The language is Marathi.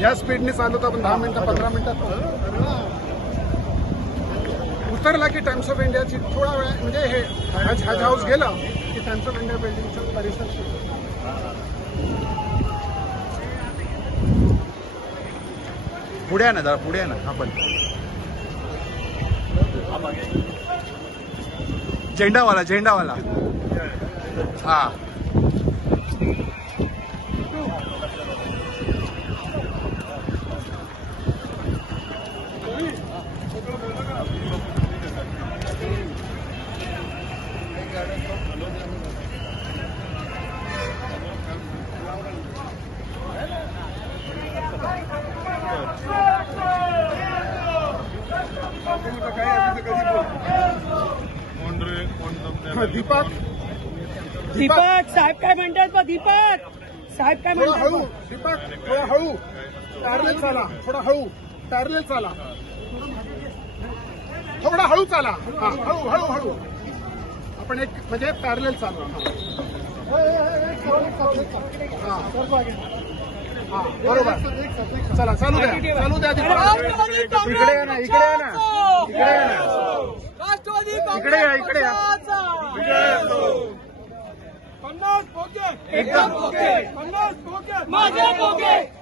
या स्पीडने चालवतो आपण 10 मिनिटं 15 मिनिटात उतरला की टाइम्स ऑफ इंडियाची थोडा वेळ म्हणजे हे हज हाऊस गेलं की टाइम्स ऑफ इंडिया बिल्डिंगचं परिसर पुढे आहे ना जरा पुढे आहे ना आपण झेंडावाला हा दीपक साहेब काय म्हणतात बघ दीपक साहेब काय म्हणतात हळू दीपक थोडा हळू पॅरलेल चाला थोडा हळू पॅरलेल चाला थोडा हळू चाला हा हळू हळू हळू आपण एक म्हणजे पॅरलेल चालू हा बरोबर चला चालू द्या इकडे या ना इकडे या 50 बोके एकदम बोके 50 बोके माझे बोके